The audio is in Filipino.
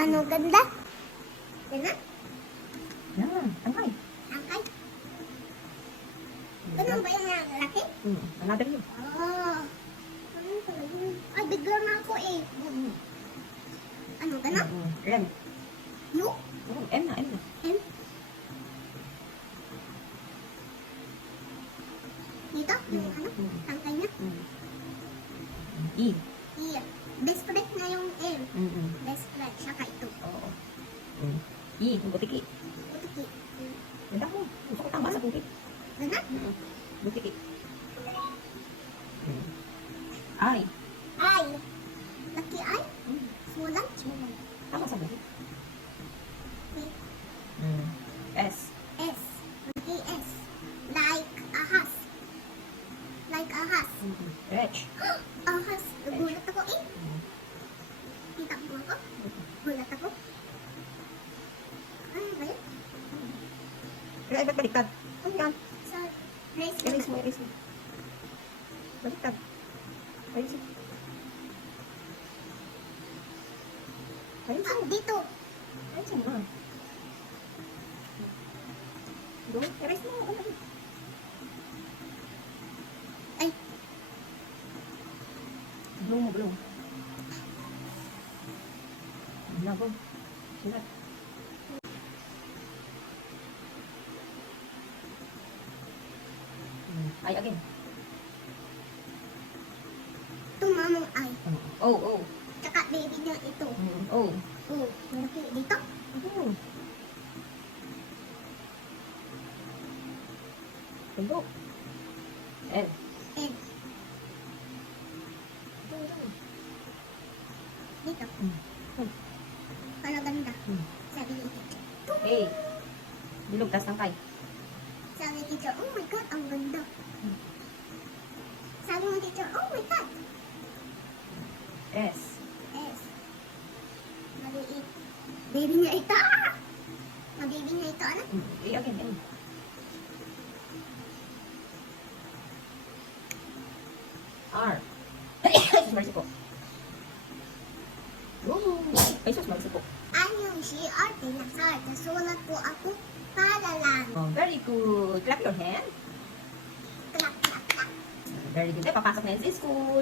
Ano ganda? Ganda? Yan, angkay. Angkay? Ganun ba yung laki? Another yun. Oh. Ano pala yun? Ay, bigla na ako eh. Ano, gana? M. U? M na, M na. M? Dito? Yung ano? Angkay na? E. E. Best friend na yung M. Best friend. Saka ito. Oo. E, yung butiki. Butiki. Ganda mo. Gusto ko tama sa bukit. Gana? Butiki. I. I. Laki I? Sulan? Tama sa bukit. S. S. Laki S. Like ahas. Like ahas. H. Ahas. Nagulat ako eh. Kita mo ako? Gulat ako. Ano ba yun? Kaya iba't baliktad. Ano yan? Sa race Erase mo, naman. erase mo. Baliktad. Erase mo. Erase Ah, mo. dito. Erase mo. Go. Erase mo. Ano yun? Ay, Blow mo, blow. Na, go. Sulat. Ay, again. tumamong I. Oh, oh. Tsaka baby niya ito. Oh. Oh, malaki dito. Oh. Tundo. L. And dito. Ano ganda. Sabi ni teacher. A. Bilog, tas tangkay. Sabi ni teacher, oh my God, ang ganda. Sabi ni teacher, oh my God. S. S. Maliit. Baby niya ito. Baby niya ito, ano? A again, A. R. Jesus, mercy po. Woo! Jesus, mercy po. Anyong CR, pinasar. Nasulat po ako para lang. Oh, very good. Clap your hand. Clap, clap, clap. Very good. Ay, papasok na yan sa school.